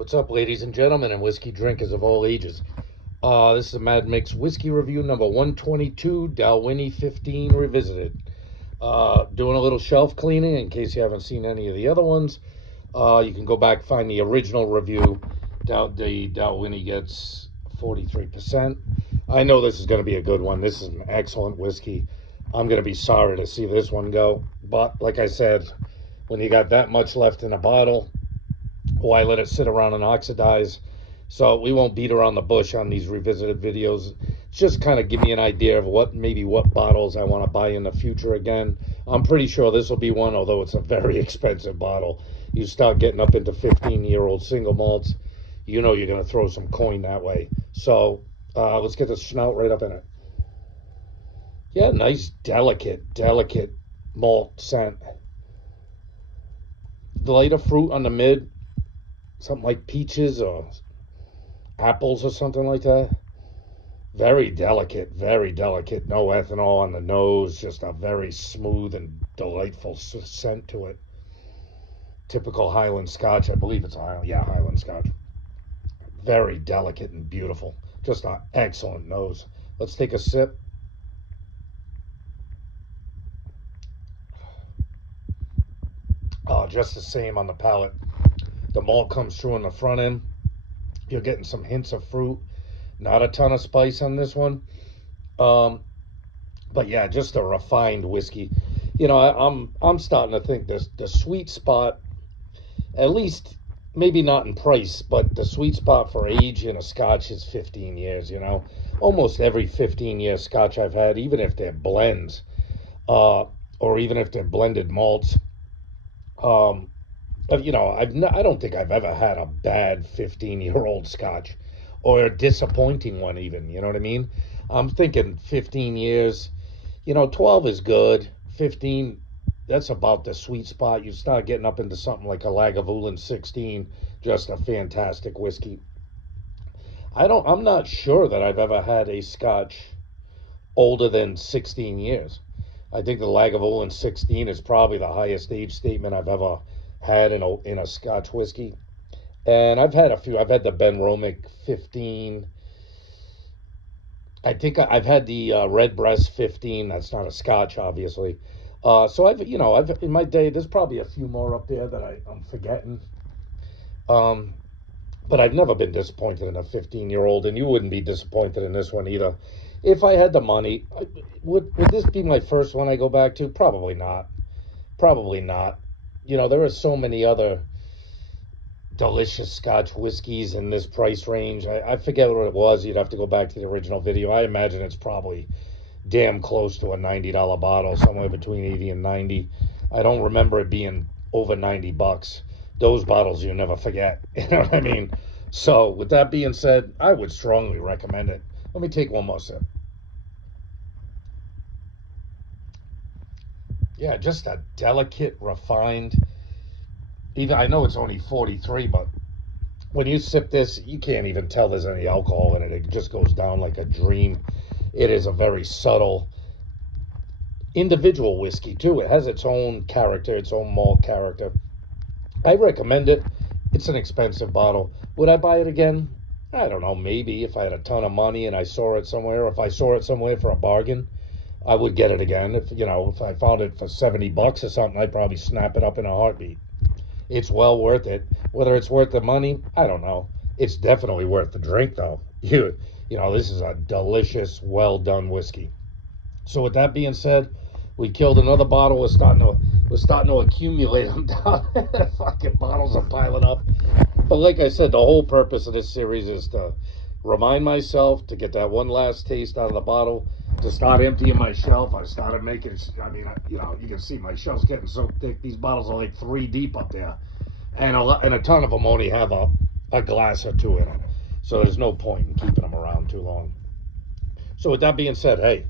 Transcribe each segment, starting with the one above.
What's up, ladies and gentlemen, and whiskey drinkers of all ages? This is a Mad Mix whiskey review number 122, Dalwhinnie 15 Revisited. Doing a little shelf cleaning in case you haven't seen any of the other ones. You can go back, find the original review. The Dalwhinnie gets 43%. I know this is going to be a good one. This is an excellent whiskey. I'm going to be sorry to see this one go. But like I said, when you got that much left in a bottle, why let it sit around and oxidize? So we won't beat around the bush on these revisited videos. Just kind of give me an idea of what bottles I want to buy in the future again. I'm pretty sure this will be one, although it's a very expensive bottle. You start getting up into 15-year-old single malts, you know you're going to throw some coin that way. So let's get the snout right up in it. Yeah, nice, delicate malt scent. Lighter fruit on the mid. Something like peaches or apples or something like that. Very delicate, very delicate. No ethanol on the nose. Just a very smooth and delightful scent to it. Typical Highland Scotch. I believe it's a Highland Scotch. Very delicate and beautiful. Just an excellent nose. Let's take a sip. Oh, just the same on the palate. The malt comes through on the front end. You're getting some hints of fruit. Not a ton of spice on this one. But yeah, just a refined whiskey. You know, I'm starting to think this the sweet spot, at least maybe not in price, but the sweet spot for age in a Scotch is 15 years, you know. Almost every 15-year Scotch I've had, even if they're blends, or even if they're blended malts, you know, I don't think I've ever had a bad 15-year-old Scotch, or a disappointing one even, you know what I mean? I'm thinking 15 years, you know, 12 is good, 15, that's about the sweet spot. You start getting up into something like a Lagavulin 16, just a fantastic whiskey. I'm not sure that I've ever had a Scotch older than 16 years. I think the Lagavulin 16 is probably the highest age statement I've ever had in a Scotch whiskey. And I've had a few. I've had the Ben Romick 15. I think I've had the Redbreast 15. That's not a Scotch, obviously. So I've in my day, there's probably a few more up there that I'm forgetting. But I've never been disappointed in a 15-year-old, and you wouldn't be disappointed in this one either. If I had the money, would this be my first one I go back to? Probably not. Probably not. You know, there are so many other delicious Scotch whiskeys in this price range. I forget what it was. You'd have to go back to the original video. I imagine it's probably damn close to a $90 bottle, somewhere between 80 and 90. I don't remember it being over $90. Those bottles you never forget. You know what I mean? So, with that being said, I would strongly recommend it. Let me take one more sip. Yeah, just a delicate, refined. Even I know it's only 43, but when you sip this, you can't even tell there's any alcohol in it. It just goes down like a dream. It is a very subtle, individual whiskey, too. It has its own character, its own malt character. I recommend it. It's an expensive bottle. Would I buy it again? I don't know, maybe if I had a ton of money and I saw it somewhere. If I saw it somewhere for a bargain, I would get it again. If I found it for $70 or something, I'd probably snap it up in a heartbeat. It's well worth it. Whether it's worth the money, I don't know. It's definitely worth the drink, though. You know, this is a delicious, well done whiskey. So with that being said, we killed another bottle. We're starting to accumulate them down. Fucking bottles are piling up. But like I said, the whole purpose of this series is to remind myself to get that one last taste out of the bottle, to start emptying my shelf. I started making, you can see my shelf's getting so thick. These bottles are like 3 deep up there. And a ton of them only have a glass or two in them. So there's no point in keeping them around too long. So with that being said, hey,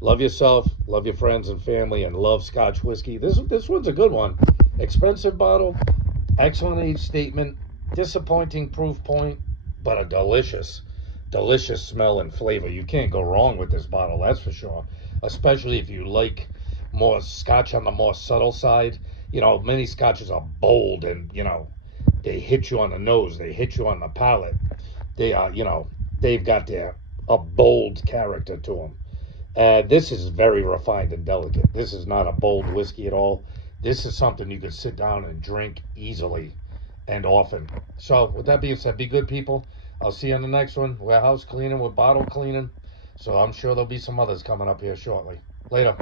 love yourself, love your friends and family, and love Scotch whiskey. This one's a good one. Expensive bottle, excellent age statement, disappointing proof point, but a delicious smell and flavor. You can't go wrong with this bottle, that's for sure. Especially if you like more Scotch on the more subtle side. You know, many Scotches are bold and, They hit you on the nose. They hit you on the palate. They are, they've got a bold character to them. This is very refined and delicate. This is not a bold whiskey at all. This is something you could sit down and drink easily and often. So, with that being said, be good people. I'll see you on the next one. We're house cleaning, we're bottle cleaning. So, I'm sure there'll be some others coming up here shortly. Later.